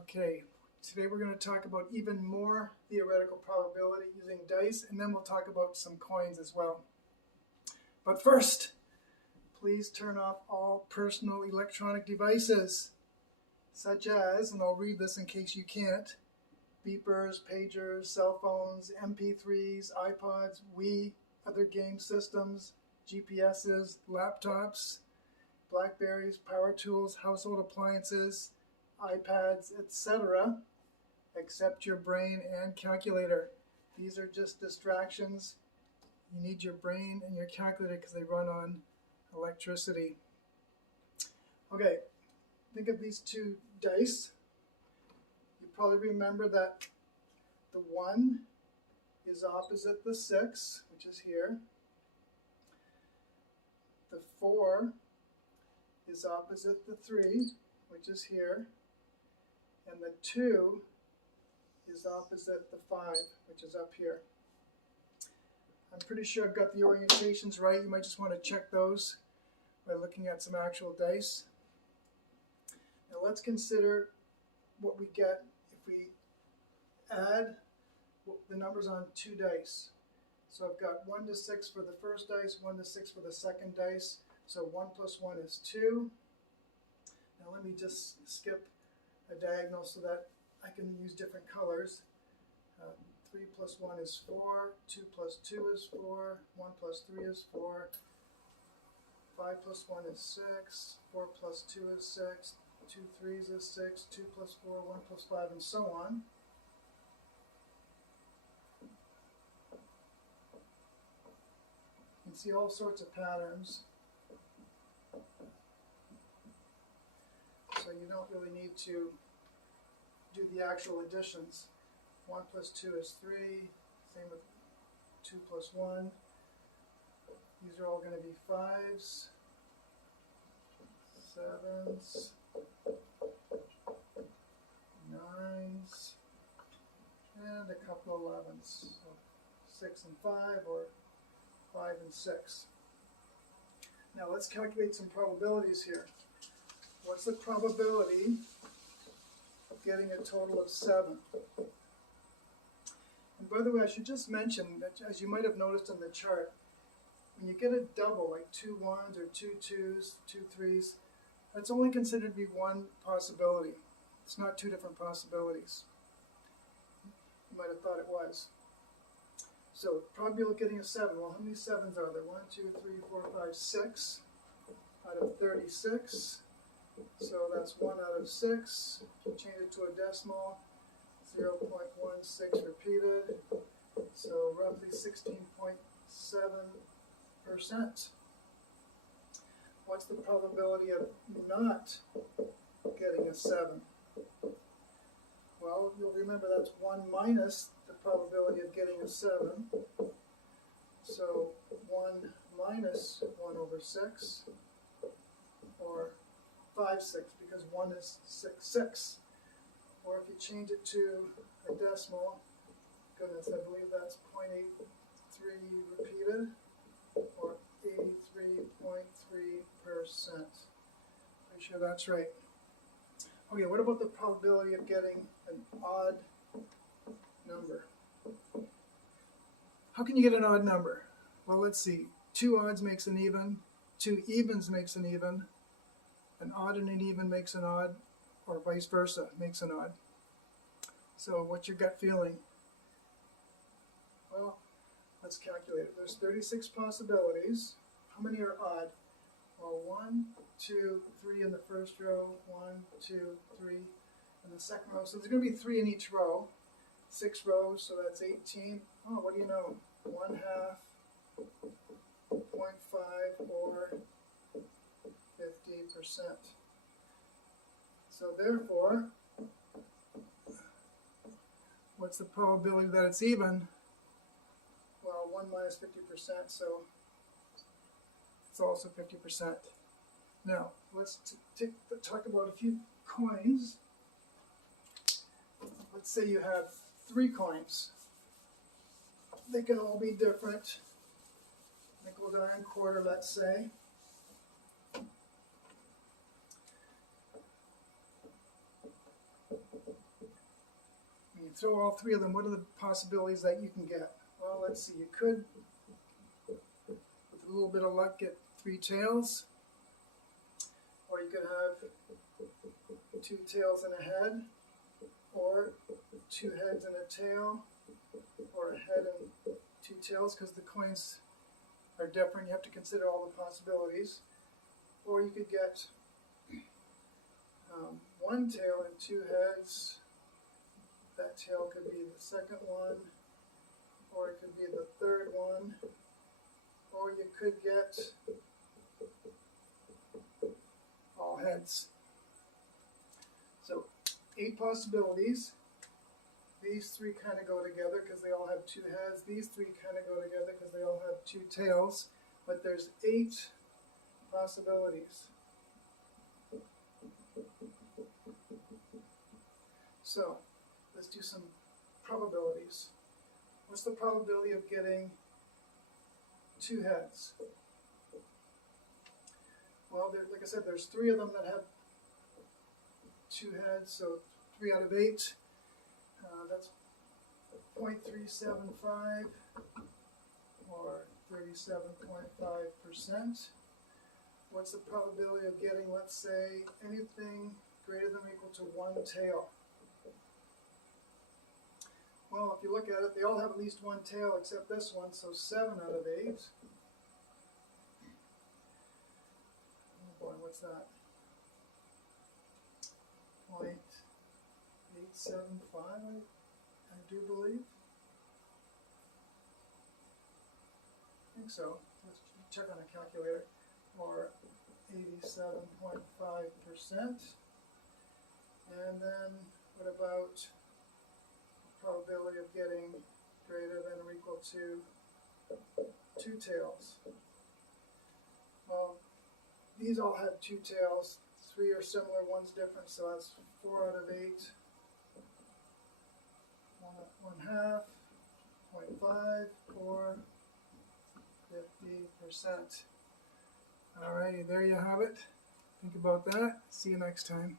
Okay, today we're going to talk about even more theoretical probability using dice, and then we'll talk about some coins as well. But first, please turn off all personal electronic devices, such as, and I'll read this in case you can't, beepers, pagers, cell phones, MP3s, iPods, Wii, other game systems, GPSs, laptops, Blackberries, power tools, household appliances, iPads, etc., except your brain and calculator. These are just distractions. You need your brain and your calculator because they run on electricity. Okay, think of these two dice. You probably remember that the 1 is opposite the 6, which is here. The 4 is opposite the 3, which is here. And the 2 is opposite the 5, which is up here. I'm pretty sure I've got the orientations right. You might just want to check those by looking at some actual dice. Now let's consider what we get if we add the numbers on 2 dice. So I've got 1 to 6 for the first dice, 1 to 6 for the second dice. So 1 plus 1 is 2. Now let me just skip a diagonal so that I can use different colors. 3 plus 1 is 4, 2 plus 2 is 4, 1 plus 3 is 4, 5 plus 1 is 6, 4 plus 2 is 6, 2 threes is 6, 2 plus 4, 1 plus 5, and so on. You can see all sorts of patterns. So you don't really need to do the actual additions. 1 plus 2 is 3, same with 2 plus 1. These are all going to be 5s, 7s, 9s, and a couple of 11s. So 6 and 5, or 5 and 6. Now let's calculate some probabilities here. What's the probability of getting a total of 7? And by the way, I should just mention that, as you might have noticed in the chart, when you get a double, like 2 1s or 2 2s, 2 3s, that's only considered to be one possibility. It's not 2 different possibilities. You might have thought it was. So, probability of getting a 7. Well, how many 7s are there? 1, 2, 3, 4, 5, 6 out of 36. So that's 1 out of 6. Change it to a decimal. 0.16 repeated. So roughly 16.7%. What's the probability of not getting a 7? Well, you'll remember that's 1 minus the probability of getting a 7. So 1 minus 1 over 6, or 5 6, because 1 is 6 6. Or if you change it to a decimal, goodness, I believe that's 0.83 repeated, or 83.3%. Pretty sure that's right. Okay, what about the probability of getting an odd number? How can you get an odd number? Well, let's see. 2 odds makes an even, 2 evens makes an even, an odd and an even makes an odd, or vice versa, makes an odd. So what's your gut feeling? Well, let's calculate it. There's 36 possibilities. How many are odd? Well, 1, 2, 3 in the first row, 1, 2, 3 in the second row. So there's going to be 3 in each row. 6 rows, so that's 18. Oh, what do you know? 1/2, 0.5, or 50%. So therefore, what's the probability that it's even? Well, 1 minus 50%, so it's also 50%. Now, let's talk about a few coins. Let's say you have 3 coins. They can all be different. Nickel, dime, quarter, let's say. throw all three of them, what are the possibilities that you can get? Well, let's see. You could, with a little bit of luck, get 3 tails. Or you could have 2 tails and a head. Or 2 heads and a tail. Or a head and 2 tails, because the coins are different. You have to consider all the possibilities. Or you could get 1 tail and 2 heads. That tail could be the second one, or it could be the third one, or you could get all heads. So 8 possibilities. These 3 kind of go together because they all have 2 heads. These 3 kind of go together because they all have 2 tails. But there's 8 possibilities. So let's do some probabilities. What's the probability of getting 2 heads? Well, like I said, there's 3 of them that have 2 heads, so 3 out of 8. That's 0.375 or 37.5%. What's the probability of getting, let's say, anything greater than or equal to 1 tail? Well, if you look at it, they all have at least 1 tail except this one, so 7 out of 8. Oh boy, what's that? 0.875, I do believe. I think so. Let's check on a calculator. Or 87.5%. And then what about probability of getting greater than or equal to 2 tails? Well, these all have 2 tails. 3 are similar, 1's different, so that's 4 out of 8. 1/2, 0.5, or 50%. Alrighty, there you have it. Think about that. See you next time.